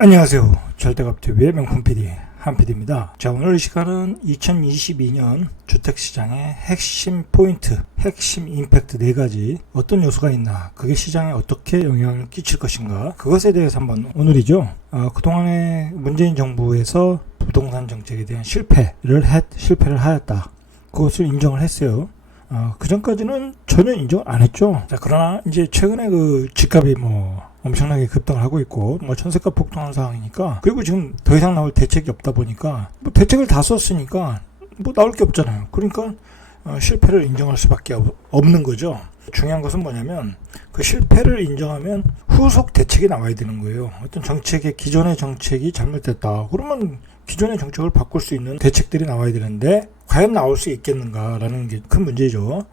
안녕하세요. 절대값TV의 명품 PD 한PD입니다. 자, 오늘 이 시간은 2022년 주택시장의 핵심 포인트, 핵심 임팩트 4가지 어떤 요소가 있나, 그게 시장에 어떻게 영향을 끼칠 것인가, 그것에 대해서 한번 오늘이죠. 그동안에 문재인 정부에서 부동산 정책에 대한 실패를 하였다. 그것을 인정을 했어요. 그 전까지는 전혀 인정 안 했죠. 자, 그러나 이제 최근에 그 집값이 엄청나게 급등을 하고 있고, 전세가 폭등한 상황이니까, 그리고 지금 더 이상 나올 대책이 없다 보니까, 대책을 다 썼으니까, 나올 게 없잖아요. 그러니까, 실패를 인정할 수밖에 없는 거죠. 중요한 것은 뭐냐면, 그 실패를 인정하면 후속 대책이 나와야 되는 거예요. 어떤 기존의 정책이 잘못됐다. 그러면 기존의 정책을 바꿀 수 있는 대책들이 나와야 되는데, 과연 나올 수 있겠는가라는 게 큰 문제죠.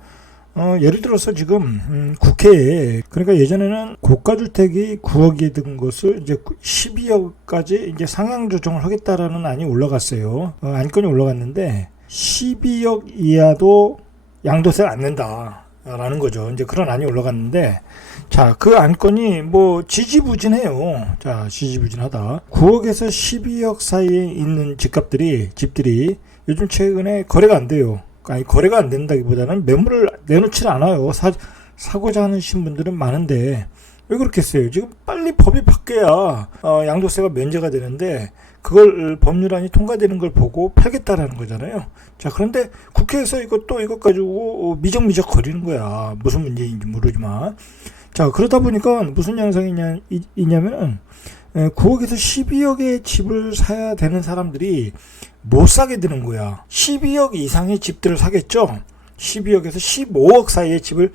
예를 들어서 지금 국회에, 그러니까 예전에는 고가주택이 9억이 든 것을 이제 12억까지 이제 상향 조정을 하겠다라는 안이 올라갔어요. 안건이 올라갔는데 12억 이하도 양도세를 안 낸다라는 거죠. 이제 그런 안이 올라갔는데, 자, 그 안건이 지지부진해요. 자, 지지부진하다. 9억에서 12억 사이에 있는 집들이 요즘 최근에 거래가 안 돼요. 아니, 거래가 안 된다기보다는 매물을 내놓지는 않아요. 사고자 하시는 분들은 많은데, 왜 그렇게 했어요? 지금 빨리 법이 바뀌어야 양도세가 면제가 되는데, 그걸 법률안이 통과되는 걸 보고 팔겠다라는 거잖아요. 자, 그런데 국회에서 이것 가지고 미적미적 거리는 거야. 무슨 문제인지 모르지만. 자, 그러다 보니까 무슨 양상이 있냐면은, 9억에서 12억의 집을 사야 되는 사람들이 못 사게 되는 거야. 12억 이상의 집들을 사겠죠. 12억에서 15억 사이의 집을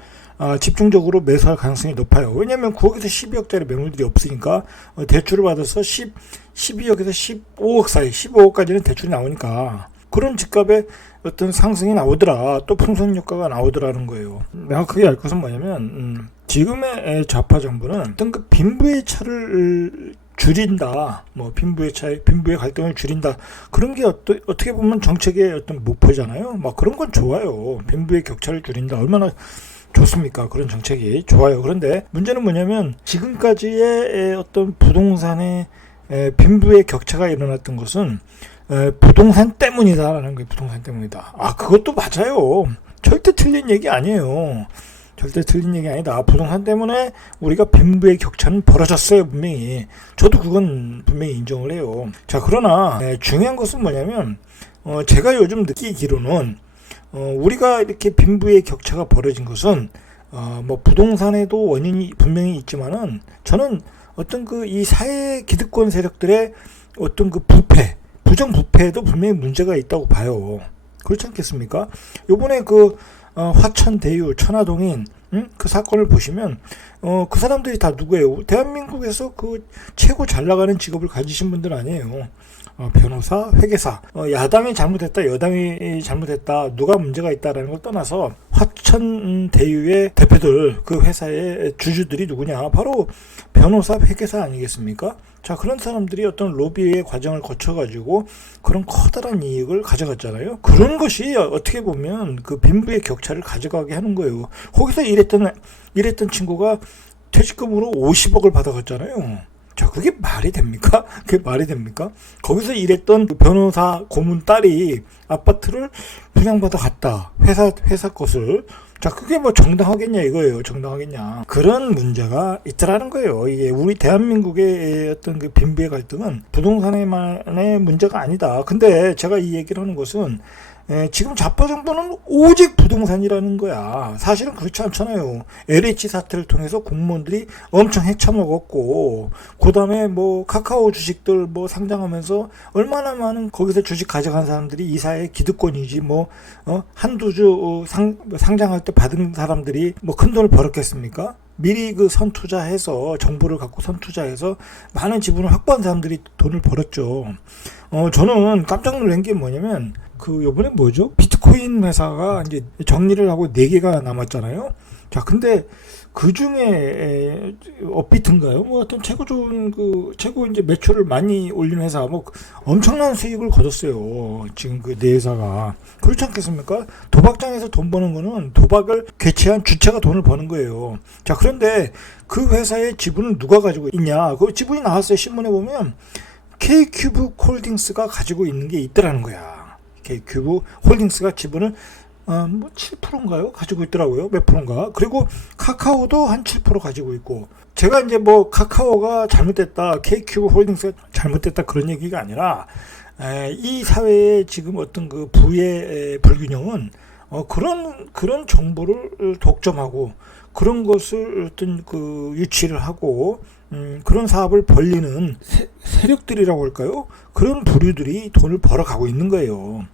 집중적으로 매수할 가능성이 높아요. 왜냐하면 9억에서 12억짜리 매물들이 없으니까 대출을 받아서 12억에서 15억 사이, 15억까지는 대출이 나오니까 그런 집값에 어떤 상승이 나오더라, 또 풍선 효과가 나오더라는 거예요. 명확하게 알 것은 뭐냐면 지금의 좌파 정부는 어떤 그 빈부의 차를 줄인다, 빈부의 갈등을 줄인다, 그런 게 어떻게 보면 정책의 어떤 목표잖아요. 그런 건 좋아요. 빈부의 격차를 줄인다, 얼마나 좋습니까? 그런 정책이 좋아요. 그런데 문제는 뭐냐면 지금까지의 어떤 부동산의 빈부의 격차가 일어났던 것은 부동산 때문이다라는 거예요. 부동산 때문이다. 그것도 맞아요. 절대 틀린 얘기 아니에요. 절대 틀린 얘기 아니다. 부동산 때문에 우리가 빈부의 격차는 벌어졌어요, 분명히. 저도 그건 분명히 인정을 해요. 자, 그러나 중요한 것은 뭐냐면 제가 요즘 느끼기로는 우리가 이렇게 빈부의 격차가 벌어진 것은 부동산에도 원인이 분명히 있지만은, 저는 어떤 이 사회 기득권 세력들의 어떤 부정부패에도 분명히 문제가 있다고 봐요. 그렇지 않겠습니까? 요번에 화천대유, 천화동인 그 사건을 보시면 그 사람들이 다 누구예요? 대한민국에서 최고 잘 나가는 직업을 가지신 분들 아니에요. 변호사, 회계사, 야당이 잘못했다, 여당이 잘못했다, 누가 문제가 있다라는 걸 떠나서 화천대유의 대표들, 그 회사의 주주들이 누구냐? 바로 변호사, 회계사 아니겠습니까? 자, 그런 사람들이 어떤 로비의 과정을 거쳐가지고 그런 커다란 이익을 가져갔잖아요. 그런 것이 어떻게 보면 그 빈부의 격차를 가져가게 하는 거예요. 거기서 일했던 친구가 퇴직금으로 50억을 받아갔잖아요. 자, 그게 말이 됩니까? 거기서 일했던 변호사 고문 딸이 아파트를 분양받아 갔다. 회사 것을. 자, 그게 정당하겠냐 이거예요. 정당하겠냐. 그런 문제가 있더라는 거예요. 이게 우리 대한민국의 어떤 빈부의 갈등은 부동산에만의 문제가 아니다. 근데 제가 이 얘기를 하는 것은 지금 좌파 정부는 오직 부동산이라는 거야. 사실은 그렇지 않잖아요. LH 사태를 통해서 공무원들이 엄청 헤쳐먹었고, 그 다음에 카카오 주식들 상장하면서 얼마나 많은 거기서 주식 가져간 사람들이 이 사회의 기득권이지, 한두 주 상장할 때 받은 사람들이 큰 돈을 벌었겠습니까? 미리 선투자해서, 정보를 갖고 선투자해서 많은 지분을 확보한 사람들이 돈을 벌었죠. 저는 깜짝 놀란 게 뭐냐면, 요번에 비트코인 회사가 이제 정리를 하고 4개가 남았잖아요. 자, 근데 그 중에 업비트인가요? 뭐 하여튼 최고 이제 매출을 많이 올린 회사, 뭐 엄청난 수익을 거뒀어요. 지금 그 네 회사가. 그렇지 않겠습니까? 도박장에서 돈 버는 거는 도박을 개최한 주체가 돈을 버는 거예요. 자, 그런데 그 회사의 지분을 누가 가지고 있냐? 그 지분이 나왔어요. 신문에 보면 K큐브 홀딩스가 가지고 있는 게 있더라는 거야. K큐브 홀딩스가 지분을 뭐 7%인가요? 가지고 있더라고요. 몇 프로인가? 그리고 카카오도 한 7% 가지고 있고, 제가 이제 뭐 카카오가 잘못됐다, K큐브 홀딩스가 잘못됐다 그런 얘기가 아니라, 이 사회에 지금 어떤 그 부의 불균형은 그런 정보를 독점하고 그런 것을 어떤 그 유치를 하고 그런 사업을 벌리는 세력들이라고 할까요? 그런 부류들이 돈을 벌어가고 있는 거예요.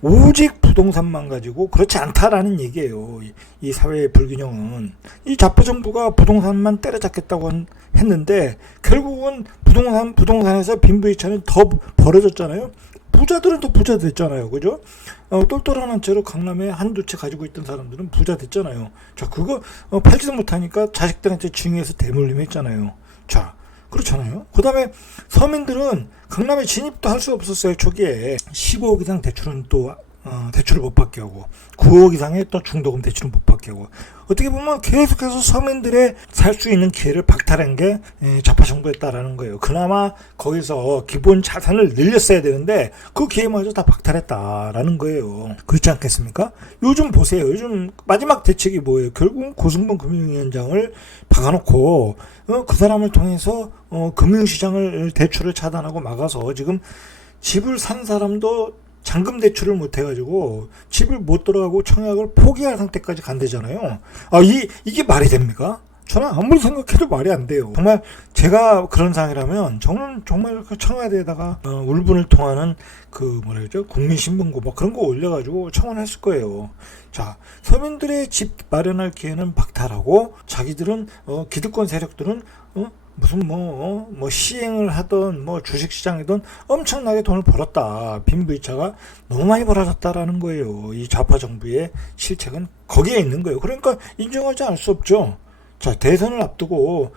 오직 부동산만 가지고 그렇지 않다라는 얘기예요. 이 사회의 불균형은. 이 좌파 정부가 부동산만 때려잡겠다고 했는데 결국은 부동산에서 빈부격차는 더 벌어졌잖아요. 부자들은 더 부자 됐잖아요. 그죠? 똘똘한 한 채로 강남에 한두 채 가지고 있던 사람들은 부자 됐잖아요. 자, 그거 팔지도 못하니까 자식들한테 증여해서 대물림했잖아요. 자, 그렇잖아요. 그 다음에 서민들은 강남에 진입도 할 수 없었어요. 초기에 15억 이상 대출은 또 대출을 못 받게 하고 9억 이상의 또 중도금 대출은 못 받게 하고, 어떻게 보면 계속해서 서민들의 살 수 있는 기회를 박탈한 게 좌파 정부였다라는 거예요. 그나마 거기서 기본 자산을 늘렸어야 되는데 그 기회마저 다 박탈했다라는 거예요. 그렇지 않겠습니까? 요즘 보세요. 요즘 마지막 대책이 뭐예요? 결국 고승범 금융위원장을 박아놓고 그 사람을 통해서 금융시장을 대출을 차단하고 막아서 지금 집을 산 사람도 잔금 대출을 못 해가지고 집을 못 들어가고 청약을 포기할 상태까지 간대잖아요. 이게 말이 됩니까? 저는 아무리 생각해도 말이 안 돼요. 정말 제가 그런 상황이라면 저는 정말 그 청와대에다가 울분을 통하는 그 국민신문고 뭐 그런 거 올려가지고 청원했을 거예요. 자, 서민들의 집 마련할 기회는 박탈하고 자기들은 기득권 세력들은 무슨 시행을 하던 주식시장이든 엄청나게 돈을 벌었다. 빈부격차가 너무 많이 벌어졌다라는 거예요. 이 좌파 정부의 실책은 거기에 있는 거예요. 그러니까 인정하지 않을 수 없죠. 자, 대선을 앞두고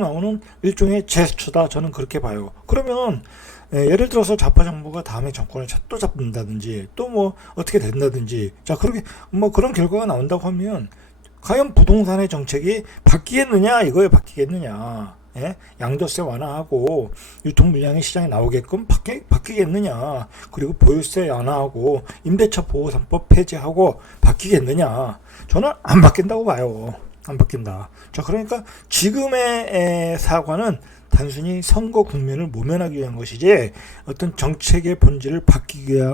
나오는 일종의 제스처다. 저는 그렇게 봐요. 그러면 예를 들어서 좌파 정부가 다음에 정권을 또 잡는다든지 또 어떻게 된다든지, 자, 그렇게 그런 결과가 나온다고 하면 과연 부동산의 정책이 바뀌겠느냐 이거에 바뀌겠느냐. 예? 양도세 완화하고 유통 물량이 시장에 나오게끔 바뀌겠느냐. 그리고 보유세 완화하고 임대차 보호 3법 폐지하고 바뀌겠느냐. 저는 안 바뀐다고 봐요. 안 바뀐다. 자, 그러니까 지금의 사과는 단순히 선거 국면을 모면하기 위한 것이지 어떤 정책의 본질을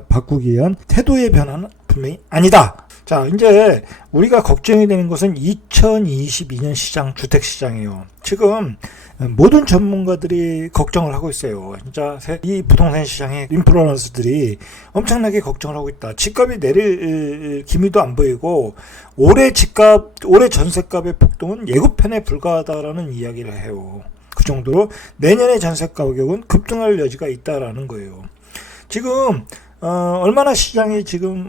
바꾸기 위한 태도의 변화는 분명히 아니다. 자, 이제 우리가 걱정이 되는 것은 2022년 시장, 주택시장이에요. 지금 모든 전문가들이 걱정을 하고 있어요. 진짜 이 부동산 시장의 인플루언서들이 엄청나게 걱정을 하고 있다. 집값이 내릴 기미도 안 보이고 올해 전세값의 폭등은 예고편에 불과하다라는 이야기를 해요. 그 정도로 내년의 전세 가격은 급등할 여지가 있다라는 거예요. 지금 얼마나 시장이 지금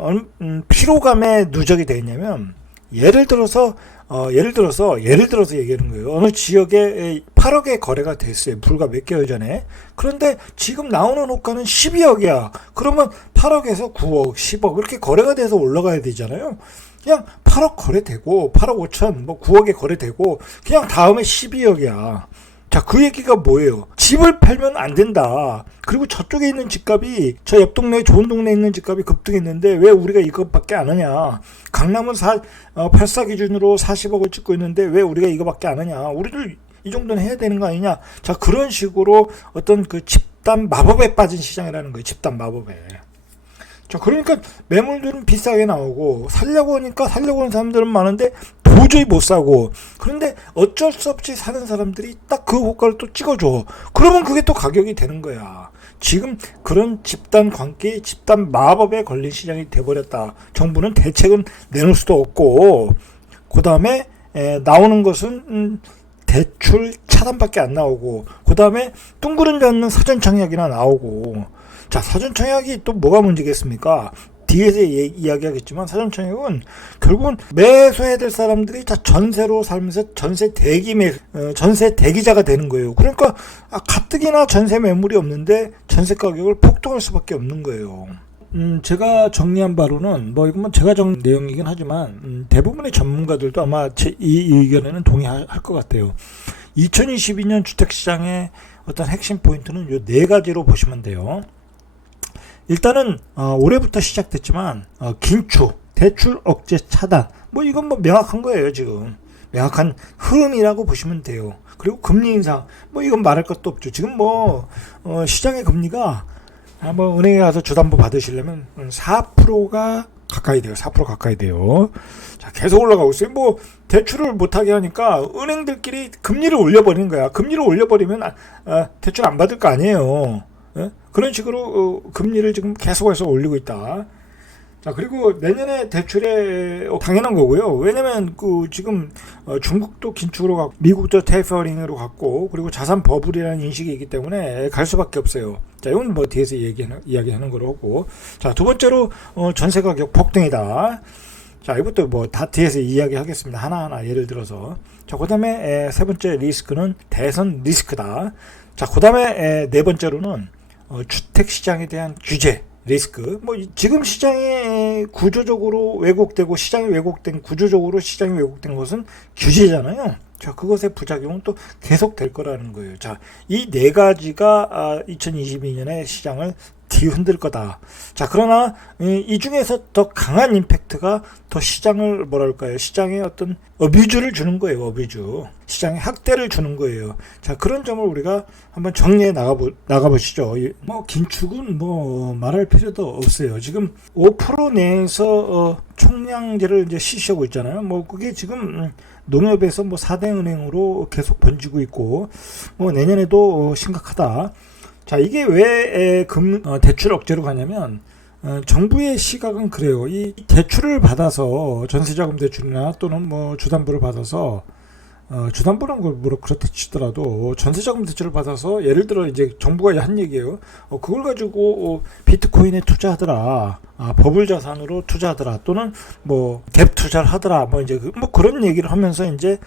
피로감에 누적이 되어 있냐면, 예를 들어서 얘기하는 거예요. 어느 지역에 8억의 거래가 됐어요. 불과 몇 개월 전에. 그런데 지금 나오는 호가는 12억이야. 그러면 8억에서 9억, 10억 이렇게 거래가 돼서 올라가야 되잖아요. 그냥 8억 거래되고 8억 5천, 9억에 거래되고 그냥 다음에 12억이야. 자, 그 얘기가 뭐예요? 집을 팔면 안 된다. 그리고 저쪽에 있는 집값이, 저 옆 동네 좋은 동네에 있는 집값이 급등했는데 왜 우리가 이것밖에 안 하냐? 강남은 84 기준으로 40억을 찍고 있는데 왜 우리가 이거밖에 안 하냐? 우리도 이 정도는 해야 되는 거 아니냐? 자, 그런 식으로 어떤 그 집단 마법에 빠진 시장이라는 거예요. 집단 마법에. 자, 그러니까 매물들은 비싸게 나오고 살려고 하는 사람들은 많은데 도저히 못 사고, 그런데 어쩔 수 없이 사는 사람들이 딱 그 호가를 또 찍어줘. 그러면 그게 또 가격이 되는 거야. 지금 그런 집단 관계, 집단 마법에 걸린 시장이 돼버렸다. 정부는 대책은 내놓을 수도 없고, 그 다음에 나오는 것은 대출 차단밖에 안 나오고, 그 다음에 둥그런지 않는 사전청약이나 나오고. 자, 사전청약이 또 뭐가 문제겠습니까? 뒤에서 이야기하겠지만 사전청약은 결국은 매수해야 될 사람들이 다 전세로 살면서 전세 대기자가 되는 거예요. 그러니까 가뜩이나 전세 매물이 없는데 전세 가격을 폭등할 수밖에 없는 거예요. 제가 정리한 바로는 뭐 이건 제가 정리한 내용이긴 하지만 대부분의 전문가들도 아마 이 의견에는 동의할 것 같아요. 2022년 주택시장의 어떤 핵심 포인트는 이 네 가지로 보시면 돼요. 일단은 올해부터 시작됐지만 긴축, 대출 억제 차단, 뭐 이건 뭐 명확한 거예요. 지금 명확한 흐름이라고 보시면 돼요. 그리고 금리 인상, 뭐 이건 말할 것도 없죠. 지금 뭐 시장의 금리가 뭐 은행에 가서 주담보 받으시려면 4%가 가까이 돼요. 4% 가까이 돼요. 자, 계속 올라가고 있어요. 뭐 대출을 못하게 하니까 은행들끼리 금리를 올려버리는 거야. 금리를 올려버리면 대출 안 받을 거 아니에요. 예? 그런 식으로 금리를 지금 계속해서 올리고 있다. 자, 그리고 내년에 대출에 당연한 거고요. 왜냐면 지금 중국도 긴축으로 갔고 미국도 테이퍼링으로 갔고 그리고 자산 버블이라는 인식이 있기 때문에 갈 수밖에 없어요. 자, 이건 뭐 뒤에서 이야기하는 거로 하고. 자, 두 번째로 전세 가격 폭등이다. 자, 이것도 뭐 다 뒤에서 이야기하겠습니다. 하나하나 예를 들어서. 자, 그다음에 세 번째 리스크는 대선 리스크다. 자, 그다음에 네 번째로는 주택 시장에 대한 규제 리스크. 뭐 지금 시장이 구조적으로 왜곡되고 구조적으로 시장이 왜곡된 것은 규제잖아요. 자, 그것의 부작용은 또 계속 될 거라는 거예요. 자, 이 네 가지가 2022년의 시장을 뒤흔들 거다. 자, 그러나 이 중에서 더 강한 임팩트가 더 시장을 시장에 어떤 어뷰즈를 주는 거예요. 어뷰즈. 시장에 학대를 주는 거예요. 자, 그런 점을 우리가 한번 정리해 나가보시죠. 뭐 긴축은 뭐 말할 필요도 없어요. 지금 5% 내에서 총량제를 이제 실시하고 있잖아요. 뭐 그게 지금 농협에서 뭐 4대 은행으로 계속 번지고 있고 뭐 내년에도 심각하다. 자, 이게 왜 대출 억제로 가냐면 정부의 시각은 그래요. 이 대출을 받아서 전세자금 대출이나 또는 뭐 주담보를 받아서 주담보는 뭐 그렇다 치더라도 전세자금 대출을 받아서 예를 들어 이제 정부가 한 얘기예요. 그걸 가지고 비트코인에 투자하더라, 버블 자산으로 투자하더라, 또는 뭐 갭 투자를 하더라, 뭐 이제 뭐 그런 얘기를 하면서 이제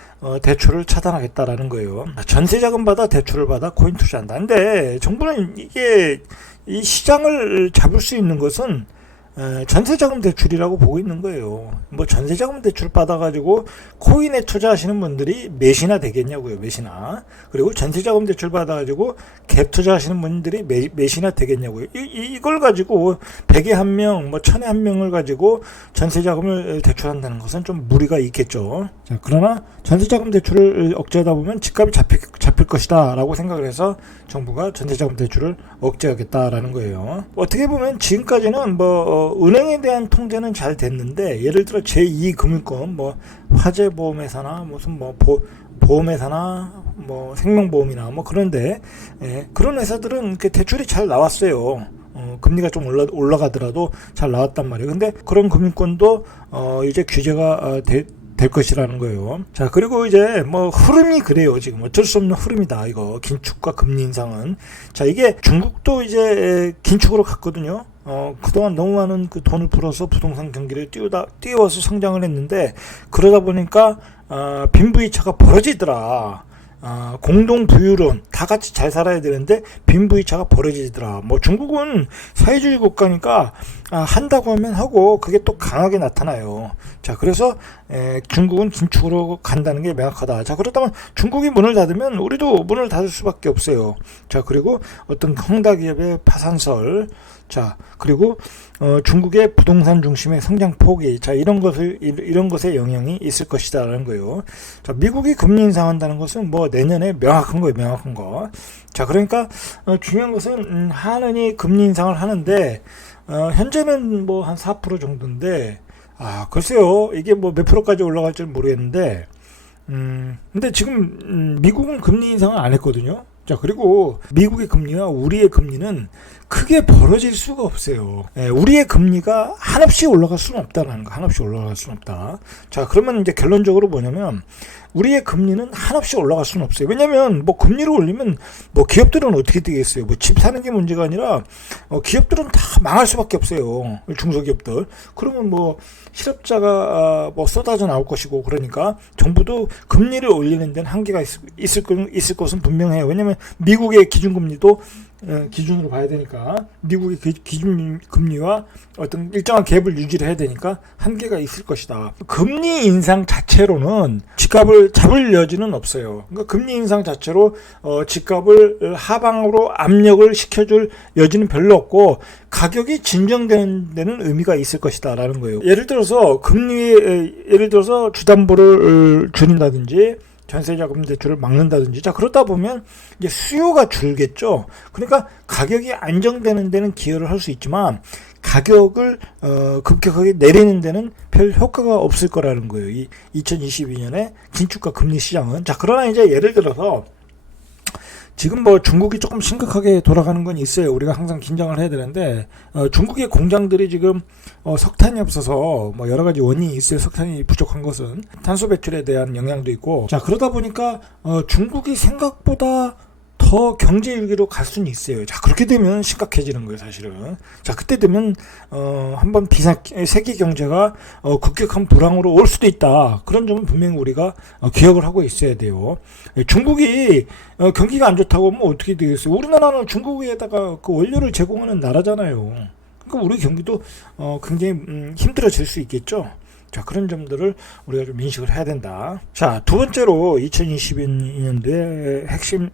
대출을 차단하겠다라는 거예요. 전세자금 받아 대출을 받아 코인 투자한다. 근데 정부는 이게 이 시장을 잡을 수 있는 것은 전세자금 대출이라고 보고 있는 거예요. 뭐 전세자금 대출 받아가지고 코인에 투자하시는 분들이 몇이나 되겠냐고요. 몇이나. 그리고 전세자금 대출 받아가지고 갭 투자하시는 분들이 몇이나 되겠냐고요. 이걸 가지고 100에 1명, 뭐 1000에 1명을 가지고 전세자금을 대출한다는 것은 좀 무리가 있겠죠. 자, 그러나 전세자금 대출을 억제하다 보면 집값이 잡힐 것이다 라고 생각을 해서 정부가 전세자금 대출을 억제하겠다라는 거예요. 어떻게 보면 지금까지는 은행에 대한 통제는 잘 됐는데, 예를 들어 제2금융권, 뭐 화재보험회사나 무슨 뭐 보험회사나 뭐 생명보험이나 뭐 그런데 그런 회사들은 이렇게 대출이 잘 나왔어요. 금리가 좀 올라가더라도 잘 나왔단 말이에요. 근데 그런 금융권도 이제 규제가 될 것이라는 거예요. 자, 그리고 이제 뭐 흐름이 그래요. 지금 어쩔 수 없는 흐름이다. 이거 긴축과 금리 인상은. 자, 이게 중국도 이제 긴축으로 갔거든요. 그동안 너무 많은 그 돈을 풀어서 부동산 경기를 띄워서 성장을 했는데, 그러다 보니까 빈부의차가 벌어지더라. 공동 부유론 다 같이 잘 살아야 되는데 빈부의차가 벌어지더라. 뭐 중국은 사회주의 국가니까 한다고 하면 하고 그게 또 강하게 나타나요. 자, 그래서 중국은 긴축으로 간다는 게 명확하다. 자, 그렇다면 중국이 문을 닫으면 우리도 문을 닫을 수밖에 없어요. 자, 그리고 어떤 헝다기업의 파산설, 자, 그리고 중국의 부동산 중심의 성장 포기, 자, 이런 것에 영향이 있을 것이다라는 거예요. 자, 미국이 금리 인상한다는 것은 뭐 내년에 명확한 거예요, 명확한 거. 자, 그러니까 중요한 것은 하느니 금리 인상을 하는데 현재는 뭐 한 4% 정도인데, 글쎄요, 이게 뭐 몇 프로까지 올라갈지 모르겠는데, 근데 지금 미국은 금리 인상을 안 했거든요. 자, 그리고 미국의 금리와 우리의 금리는 크게 벌어질 수가 없어요. 우리의 금리가 한없이 올라갈 수는 없다라는 거. 한없이 올라갈 수는 없다. 자, 그러면 이제 결론적으로 뭐냐면 우리의 금리는 한없이 올라갈 수는 없어요. 왜냐면 뭐 금리를 올리면 뭐 기업들은 어떻게 되겠어요. 뭐 집 사는 게 문제가 아니라 기업들은 다 망할 수밖에 없어요. 중소기업들. 그러면 뭐 실업자가 뭐 쏟아져 나올 것이고, 그러니까 정부도 금리를 올리는 데는 한계가 있을 것은 분명해요. 왜냐면 미국의 기준금리도 기준으로 봐야 되니까, 미국의 기준금리와 어떤 일정한 갭을 유지를 해야 되니까 한계가 있을 것이다. 금리 인상 자체로는 집값을 잡을 여지는 없어요. 그러니까 금리 인상 자체로 집값을 하방으로 압력을 시켜줄 여지는 별로 없고, 가격이 진정되는 데는 의미가 있을 것이다 라는 거예요. 예를 들어서 주담보를 줄인다든지 전세자금 대출을 막는다든지, 자 그러다 보면 이제 수요가 줄겠죠. 그러니까 가격이 안정되는 데는 기여를 할 수 있지만 가격을 급격하게 내리는 데는 별 효과가 없을 거라는 거예요. 이 2022년에 긴축과 금리 시장은. 자 그러나 이제 예를 들어서 지금 뭐 중국이 조금 심각하게 돌아가는 건 있어요. 우리가 항상 긴장을 해야 되는데, 중국의 공장들이 지금 석탄이 없어서 뭐 여러 가지 원인이 있어요. 석탄이 부족한 것은 탄소 배출에 대한 영향도 있고, 자 그러다 보니까 중국이 생각보다 더 경제 위기로 갈 수는 있어요. 자 그렇게 되면 심각해지는 거예요, 사실은. 자 그때 되면 한번 세계 경제가 급격한 불황으로 올 수도 있다. 그런 점은 분명히 우리가 기억을 하고 있어야 돼요. 중국이 경기가 안 좋다고 하면 어떻게 되겠어요? 우리나라는 중국에다가 그 원료를 제공하는 나라잖아요. 그러니까 우리 경기도 굉장히 힘들어질 수 있겠죠. 자 그런 점들을 우리가 좀 인식을 해야 된다. 자 두 번째로 2022년도의 핵심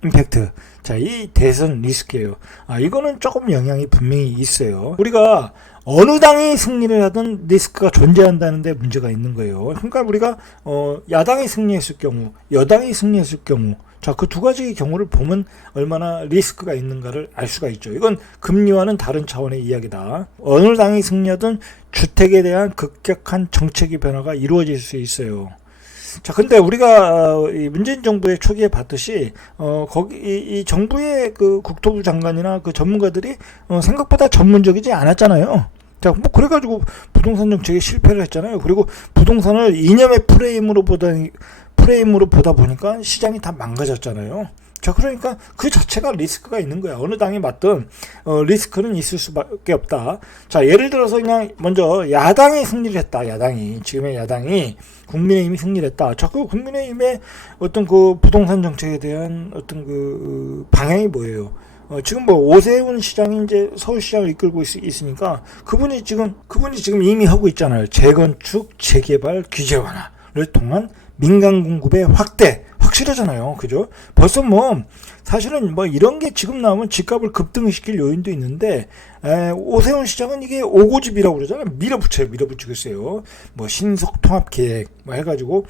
임팩트, 자 이 대선 리스크예요. 이거는 조금 영향이 분명히 있어요. 우리가 어느 당이 승리를 하든 리스크가 존재한다는 데 문제가 있는 거예요. 그러니까 우리가 야당이 승리했을 경우, 여당이 승리했을 경우, 자, 그 두 가지의 경우를 보면 얼마나 리스크가 있는가를 알 수가 있죠. 이건 금리와는 다른 차원의 이야기다. 어느 당이 승리하든 주택에 대한 급격한 정책의 변화가 이루어질 수 있어요. 자, 근데 우리가 이 문재인 정부의 초기에 봤듯이 거기 이 정부의 그 국토부 장관이나 그 전문가들이 생각보다 전문적이지 않았잖아요. 자, 뭐 그래가지고 부동산 정책에 실패를 했잖아요. 그리고 부동산을 이념의 프레임으로 보다 보니까 시장이 다 망가졌잖아요. 자, 그러니까 그 자체가 리스크가 있는 거야. 어느 당이 맞든 리스크는 있을 수밖에 없다. 자, 예를 들어서 그냥 먼저 야당이 승리를 했다. 지금의 야당이 국민의힘이 승리를 했다. 자, 그 국민의힘의 어떤 그 부동산 정책에 대한 어떤 그 방향이 뭐예요? 지금 뭐 오세훈 시장이 이제 서울시장을 이끌고 있으니까 그분이 지금 이미 하고 있잖아요. 재건축, 재개발, 규제 완화를 통한 민간 공급의 확실하잖아요. 그죠? 벌써 뭐 사실은 뭐 이런 게 지금 나오면 집값을 급등시킬 요인도 있는데, 오세훈 시장은 이게 오고집이라고 그러잖아요. 밀어붙이고 있어요. 뭐 신속 통합 계획 뭐 해가지고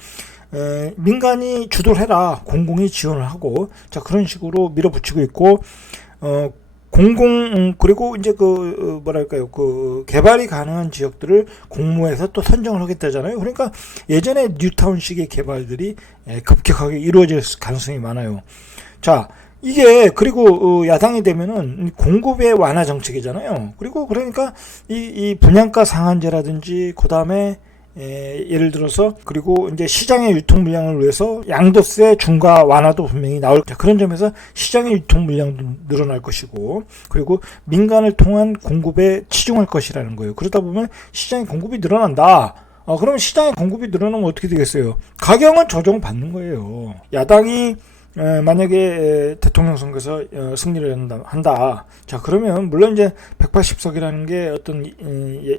민간이 주도를 해라, 공공이 지원을 하고, 자 그런 식으로 밀어붙이고 있고, 그리고 이제 그 개발이 가능한 지역들을 공모해서 또 선정을 하겠다잖아요. 그러니까 예전에 뉴타운식의 개발들이 급격하게 이루어질 가능성이 많아요. 자, 이게 그리고 야당이 되면은 공급의 완화 정책이잖아요. 그리고 그러니까 이 분양가 상한제라든지 그다음에 예를 들어서 그리고 이제 시장의 유통 물량을 위해서 양도세 중과 완화도 분명히 나올, 그런 점에서 시장의 유통 물량도 늘어날 것이고, 그리고 민간을 통한 공급에 치중할 것이라는 거예요. 그러다 보면 시장의 공급이 늘어난다. 그러면 시장의 공급이 늘어나면 어떻게 되겠어요? 가격은 조정받는 거예요. 야당이 만약에 대통령 선거에서 승리를 한다. 자, 그러면 물론 이제 180석이라는 게 어떤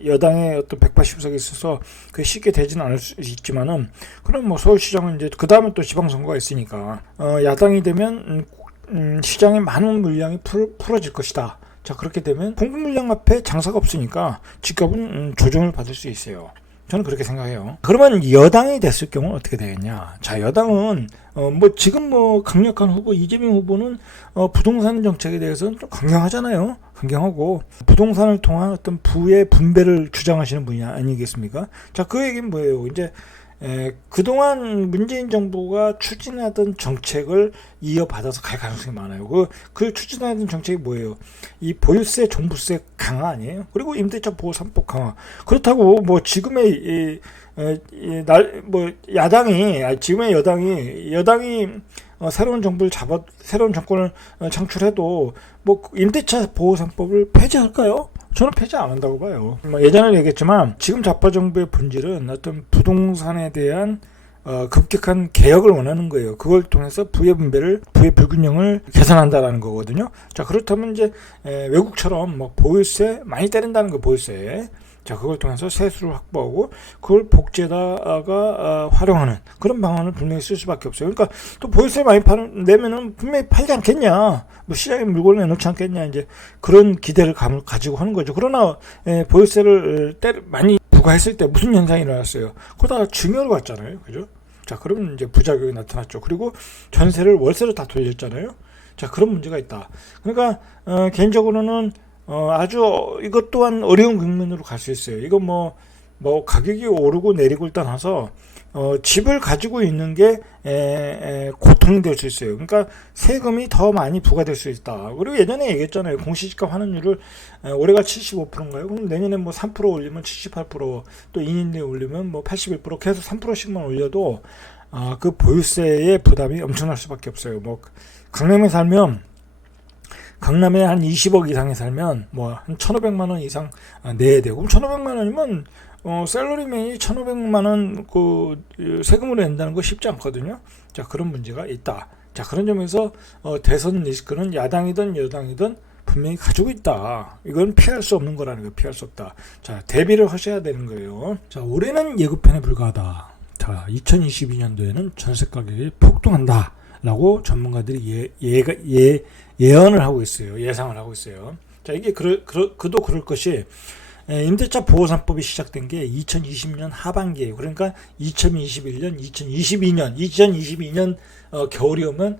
여당의 어떤 180석이 있어서 그게 쉽게 되지는 않을 수 있지만은, 그럼 뭐 서울시장은 이제 그 다음에 또 지방선거가 있으니까 야당이 되면 시장의 많은 물량이 풀어질 것이다. 자, 그렇게 되면 공급 물량 앞에 장사가 없으니까 집값은 조정을 받을 수 있어요. 저는 그렇게 생각해요. 그러면 여당이 됐을 경우는 어떻게 되겠냐? 자, 여당은 뭐 지금 뭐 강력한 후보 이재명 후보는 부동산 정책에 대해서는 좀 강경하잖아요. 강경하고 부동산을 통한 어떤 부의 분배를 주장하시는 분이 아니겠습니까? 자, 그 얘기는 뭐예요? 이제 그동안 문재인 정부가 추진하던 정책을 이어받아서 갈 가능성이 많아요. 그 추진하던 정책이 뭐예요? 이 보유세, 종부세 강화 아니에요? 그리고 임대차 보호 3법 강화. 그렇다고 뭐 지금의 지금의 여당이 새로운 정부를 새로운 정권을 창출해도 뭐 임대차 보호 3법을 폐지할까요? 저는 폐지 안 한다고 봐요. 예전에 얘기했지만 지금 좌파 정부의 본질은 어떤 부동산에 대한 급격한 개혁을 원하는 거예요. 그걸 통해서 부의 불균형을 개선한다라는 거거든요. 자, 그렇다면 이제 외국처럼 뭐 보유세 많이 때린다는 거, 보유세. 자, 그걸 통해서 세수를 확보하고 그걸 복지에다가 활용하는 그런 방안을 분명히 쓸 수밖에 없어요. 그러니까 또 보유세 많이 내면은 분명히 팔지 않겠냐, 뭐 시장에 물건을 내놓지 않겠냐, 이제 그런 기대를 가지고 하는 거죠. 그러나 보유세를 많이 부과했을 때 무슨 현상이 일어났어요? 그러다가 증여로 갔잖아요, 그죠? 자, 그러면 이제 부작용이 나타났죠. 그리고 전세를 월세로 다 돌렸잖아요. 자, 그런 문제가 있다. 그러니까 개인적으로는 아주 이것 또한 어려운 국면으로 갈 수 있어요. 이거 뭐 가격이 오르고 내리고 떠나서 집을 가지고 있는 게 고통이 될 수 있어요. 그러니까 세금이 더 많이 부과될 수 있다. 그리고 예전에 얘기했잖아요. 공시지가 환원율을 올해가 75%인가요? 그럼 내년에 뭐 3% 올리면 78%, 또 2년 내에 올리면 뭐 81%, 계속 3%씩만 올려도 그 보유세의 부담이 엄청날 수밖에 없어요. 뭐 강남에 한 20억 이상에 살면 뭐 한 1,500만 원 이상 내야 되고, 그럼 1,500만 원이면 샐러리맨이 1,500만 원 그 세금으로 낸다는 거 쉽지 않거든요. 자, 그런 문제가 있다. 자, 그런 점에서 대선 리스크는 야당이든 여당이든 분명히 가지고 있다. 이건 피할 수 없는 거라는 거, 피할 수 없다. 자, 대비를 하셔야 되는 거예요. 자, 올해는 예고편에 불과하다. 자, 2022년도에는 전세 가격이 폭등한다 라고 전문가들이 예언을 하고 있어요. 예상을 하고 있어요. 자, 이게 그도 그럴 것이, 임대차 보호 3법이 시작된 게 2020년 하반기예요. 그러니까 2021년, 2022년 겨울이 오면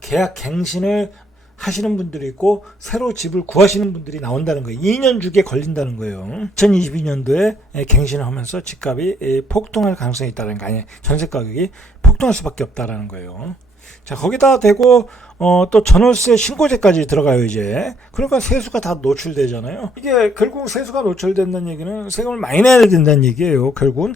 계약 갱신을 하시는 분들이 있고 새로 집을 구하시는 분들이 나온다는 거예요. 2년 주기에 걸린다는 거예요. 2022년도에 갱신을 하면서 집값이 폭등할 가능성이 있다는 거 아니에요. 전세 가격이 폭등할 수밖에 없다라는 거예요. 자, 거기다 대고 또 전월세 신고제까지 들어가요, 이제. 그러니까 세수가 다 노출되잖아요. 이게 결국 세수가 노출된다는 얘기는 세금을 많이 내야 된다는 얘기예요. 결국은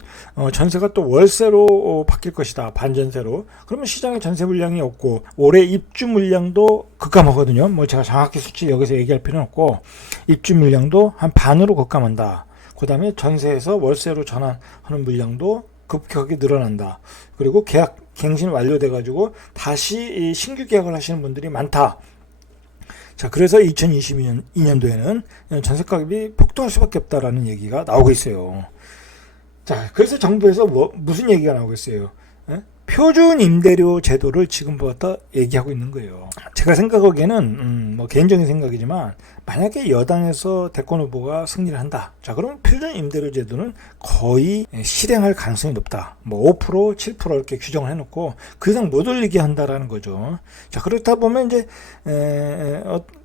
전세가 또 월세로 바뀔 것이다, 반전세로. 그러면 시장에 전세 물량이 없고 올해 입주 물량도 급감하거든요. 뭐 제가 정확히 수치 여기서 얘기할 필요는 없고, 입주 물량도 한 반으로 급감한다. 그 다음에 전세에서 월세로 전환하는 물량도 급격하게 늘어난다. 그리고 계약 갱신 완료돼가지고 다시 신규 계약을 하시는 분들이 많다. 자, 그래서 2022년도에는 전세 가격이 폭등할 수밖에 없다라는 얘기가 나오고 있어요. 자, 그래서 정부에서 무슨 얘기가 나오고 있어요? 표준 임대료 제도를 지금부터 얘기하고 있는 거예요. 제가 생각하기에는 뭐 개인적인 생각이지만, 만약에 여당에서 대권 후보가 승리를 한다. 자, 그러면 표준 임대료 제도는 거의 실행할 가능성이 높다. 뭐 5%, 7% 이렇게 규정을 해놓고 그 이상 못 올리게 한다라는 거죠. 자, 그렇다 보면 이제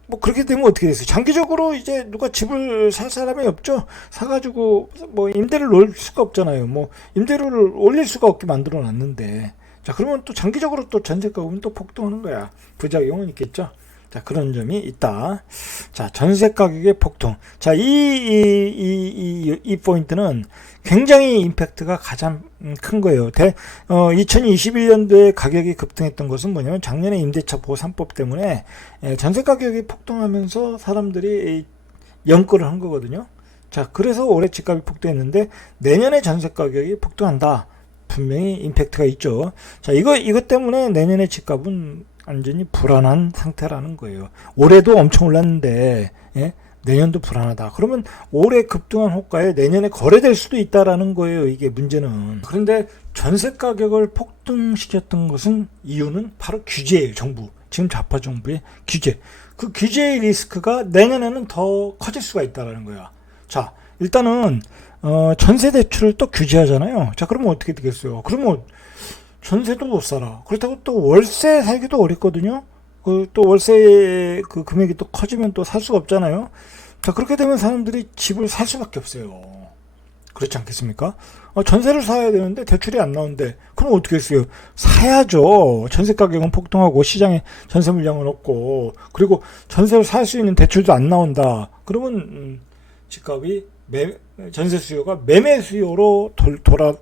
뭐 그렇게 되면 어떻게 됐어요? 장기적으로 이제 누가 집을 살 사람이 없죠. 사가지고 뭐 임대를 놓을 수가 없잖아요. 뭐 임대료를 올릴 수가 없게 만들어 놨는데, 자, 그러면 또 장기적으로 또 전세가 오면 또 폭등하는 거야. 부작용은 있겠죠. 자, 그런 점이 있다. 자, 전세 가격의 폭등. 자, 이 포인트는 굉장히 임팩트가 가장 큰 거예요. 2021년도에 가격이 급등했던 것은 뭐냐면, 작년에 임대차 보호 3법 때문에 전세 가격이 폭등하면서 사람들이 연끌을 한 거거든요. 자, 그래서 올해 집값이 폭등했는데 내년에 전세 가격이 폭등한다. 분명히 임팩트가 있죠. 자, 이것 때문에 내년에 집값은 완전히 불안한 상태라는 거예요. 올해도 엄청 올랐는데 내년도 불안하다. 그러면 올해 급등한 호가에 내년에 거래될 수도 있다라는 거예요. 이게 문제는. 그런데 전세 가격을 폭등시켰던 것은, 이유는 바로 규제예요. 지금 좌파 정부의 규제. 그 규제의 리스크가 내년에는 더 커질 수가 있다라는 거야. 자, 일단은 전세 대출을 또 규제하잖아요. 자, 그러면 어떻게 되겠어요? 그러면 전세도 못 살아. 그렇다고 또 월세 살기도 어렵거든요. 또 월세 그 금액이 또 커지면 또 살 수가 없잖아요. 자, 그렇게 되면 사람들이 집을 살 수밖에 없어요. 그렇지 않겠습니까? 전세를 사야 되는데 대출이 안 나오는데 그럼 어떻게 했어요? 사야죠. 전세 가격은 폭등하고 시장에 전세 물량은 없고 그리고 전세를 살 수 있는 대출도 안 나온다. 그러면 집값이 전세 수요가 매매 수요로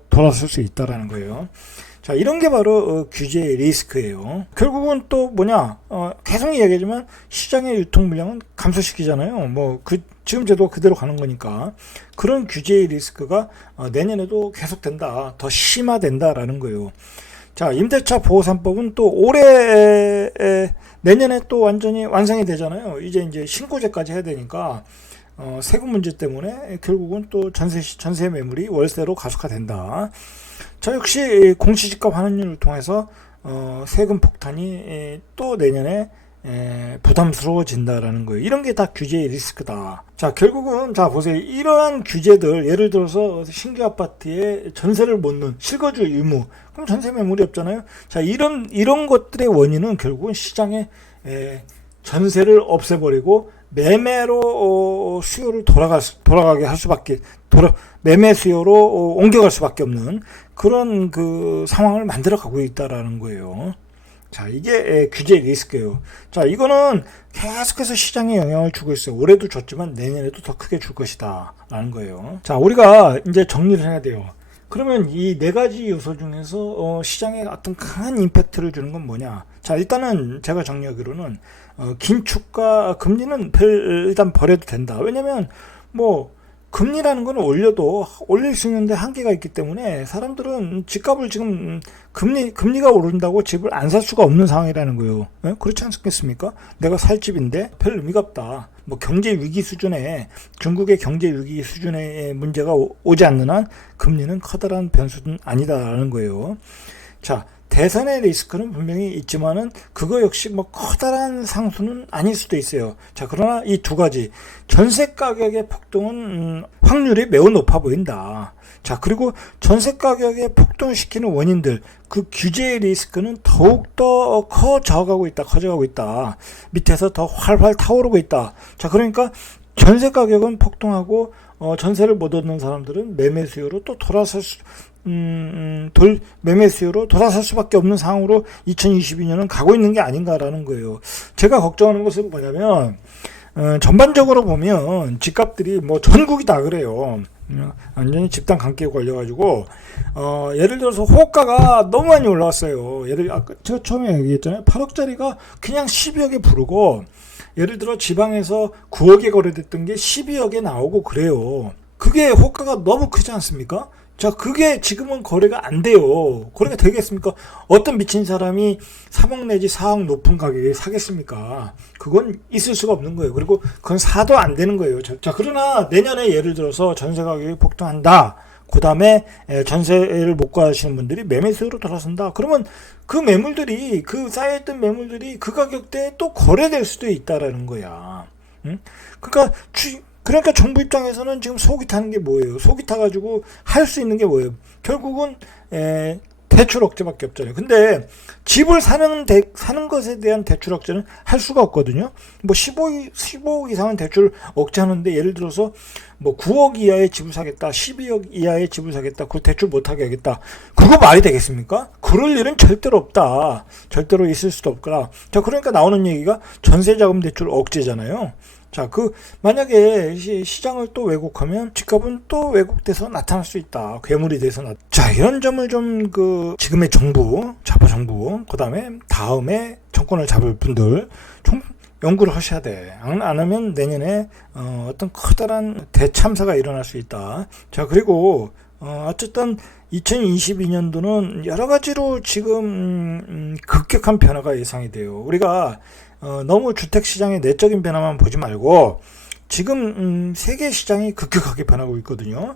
돌아설 수 있다라는 거예요. 자, 이런 게 바로 규제의 리스크예요. 결국은 또 뭐냐? 계속 이야기하지만 시장의 유통 물량은 감소시키잖아요. 지금 제도가 그대로 가는 거니까 그런 규제의 리스크가 내년에도 계속된다, 더 심화된다라는 거예요. 자, 임대차 보호 3법은 또 올해 내년에 또 완전히 완성이 되잖아요. 이제 신고제까지 해야 되니까. 세금 문제 때문에 결국은 또 전세 매물이 월세로 가속화된다. 자, 역시 공시지가 환원율을 통해서 세금 폭탄이 또 내년에 부담스러워진다라는 거예요. 이런 게 다 규제의 리스크다. 자, 결국은 자 보세요. 이러한 규제들, 예를 들어서 신규 아파트에 전세를 못 넣는 실거주 의무, 그럼 전세 매물이 없잖아요. 자, 이런 것들의 원인은 결국은 시장에 전세를 없애버리고 매매로 수요를 돌아가게 할 수밖에, 매매 수요로 옮겨갈 수밖에 없는 그런 그 상황을 만들어가고 있다라는 거예요. 자, 이게 규제 리스크예요. 자, 이거는 계속해서 시장에 영향을 주고 있어요. 올해도 줬지만 내년에도 더 크게 줄 것이다 라는 거예요. 자, 우리가 이제 정리를 해야 돼요. 그러면 이 네 가지 요소 중에서 시장에 어떤 큰 임팩트를 주는 건 뭐냐? 자, 일단은 제가 정리하기로는 긴축과 금리는 일단 버려도 된다. 왜냐면 금리라는 건 올릴 수 있는데 한계가 있기 때문에 사람들은 집값을 지금 금리가 오른다고 집을 안 살 수가 없는 상황이라는 거예요. 네? 그렇지 않겠습니까? 내가 살 집인데 별 의미가 없다. 경제 위기 수준에, 중국의 경제 위기 수준의 문제가 오지 않는 한 금리는 커다란 변수는 아니다라는 거예요. 자, 대선의 리스크는 분명히 있지만은 그거 역시 커다란 상수는 아닐 수도 있어요. 자, 그러나 이 두 가지 전세 가격의 폭등은 확률이 매우 높아 보인다. 자, 그리고 전세 가격의 폭등시키는 원인들, 그 규제의 리스크는 더욱더 커져가고 있다. 밑에서 더 활활 타오르고 있다. 자, 그러니까 전세 가격은 폭등하고 전세를 못 얻는 사람들은 매매 수요로 또 매매 수요로 돌아설 수밖에 없는 상황으로 2022년은 가고 있는 게 아닌가라는 거예요. 제가 걱정하는 것은 뭐냐면 전반적으로 보면 집값들이 전국이 다 그래요. 완전히 집단 감기에 걸려가지고 예를 들어서 호가가 너무 많이 올라왔어요. 아까 제가 처음에 얘기했잖아요. 8억짜리가 그냥 12억에 부르고, 예를 들어 지방에서 9억에 거래됐던 게 12억에 나오고 그래요. 그게 호가가 너무 크지 않습니까? 자, 그게 지금은 거래가 안 돼요. 거래가 되겠습니까? 어떤 미친 사람이 3억 내지 4억 높은 가격에 사겠습니까? 그건 있을 수가 없는 거예요. 그리고 그건 사도 안 되는 거예요. 자, 그러나 내년에 예를 들어서 전세 가격이 폭등한다. 그 다음에 전세를 못 구하시는 분들이 매매 수요로 돌아선다. 그러면 그 매물들이, 그 쌓여있던 매물들이 그 가격대에 또 거래될 수도 있다라는 거야. 응? 그러니까 정부 입장에서는 지금 속이 타는 게 뭐예요? 속이 타가지고 할 수 있는 게 뭐예요? 결국은 대출 억제밖에 없잖아요. 근데 집을 사는 것에 대한 대출 억제는 할 수가 없거든요. 15억 이상은 대출 억제하는데, 예를 들어서 9억 이하의 집을 사겠다, 12억 이하의 집을 사겠다, 그걸 대출 못하게 하겠다. 그거 말이 되겠습니까? 그럴 일은 절대로 없다. 절대로 있을 수도 없거나. 자, 그러니까 나오는 얘기가 전세자금 대출 억제잖아요. 자, 만약에 시장을 또 왜곡하면 집값은 또 왜곡돼서 나타날 수 있다. 괴물이 돼서 자, 이런 점을 좀 지금의 정부, 좌파 정부, 그 다음에 정권을 잡을 분들 좀 연구를 하셔야 돼. 안 하면 내년에 어떤 커다란 대참사가 일어날 수 있다. 자, 그리고 어쨌든 2022년도는 여러 가지로 지금 급격한 변화가 예상이 돼요. 우리가 너무 주택시장의 내적인 변화만 보지 말고 지금 세계 시장이 급격하게 변하고 있거든요.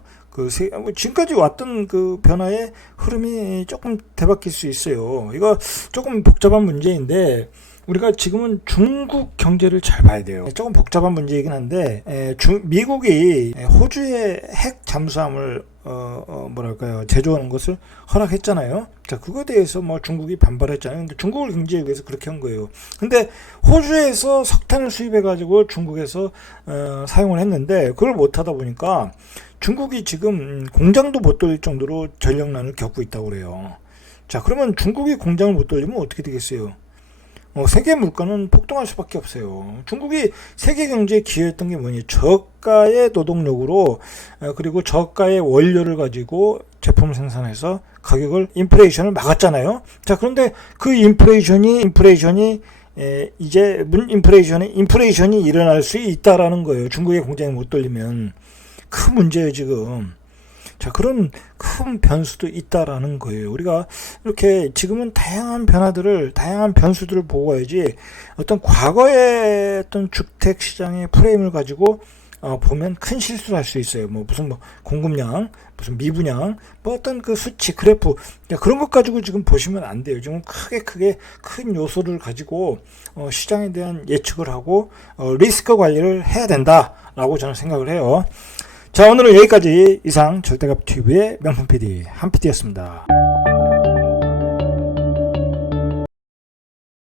지금까지 왔던 그 변화의 흐름이 조금 뒤바뀔 수 있어요. 이거 조금 복잡한 문제인데, 우리가 지금은 중국 경제를 잘 봐야 돼요. 조금 복잡한 문제이긴 한데, 미국이 호주의 핵 잠수함을 제조하는 것을 허락했잖아요. 자, 그거에 대해서 중국이 반발했잖아요. 근데 중국을 경제에 위해서 그렇게 한 거예요. 근데 호주에서 석탄을 수입해가지고 중국에서 사용을 했는데, 그걸 못하다 보니까 중국이 지금 공장도 못 돌릴 정도로 전력난을 겪고 있다고 그래요. 자, 그러면 중국이 공장을 못 돌리면 어떻게 되겠어요? 세계 물가는 폭등할 수밖에 없어요. 중국이 세계 경제에 기여했던 게 뭐니? 저가의 노동력으로 그리고 저가의 원료를 가지고 제품을 생산해서 가격을 인플레이션을 막았잖아요. 자, 그런데 그 인플레이션이 이제 인플레이션이 일어날 수 있다라는 거예요. 중국의 공장이 못 돌리면 큰 문제예요, 지금. 자, 그런 큰 변수도 있다라는 거예요. 우리가 이렇게 지금은 다양한 변수들을 보고 가야지 어떤 과거의 어떤 주택 시장의 프레임을 가지고 보면 큰 실수를 할 수 있어요. 무슨 공급량, 무슨 미분양, 어떤 그 수치, 그래프, 그런 것 가지고 지금 보시면 안 돼요. 지금 크게 큰 요소를 가지고 시장에 대한 예측을 하고 리스크 관리를 해야 된다라고 저는 생각을 해요. 자, 오늘은 여기까지. 이상 절대값TV의 명품 PD 한 PD였습니다.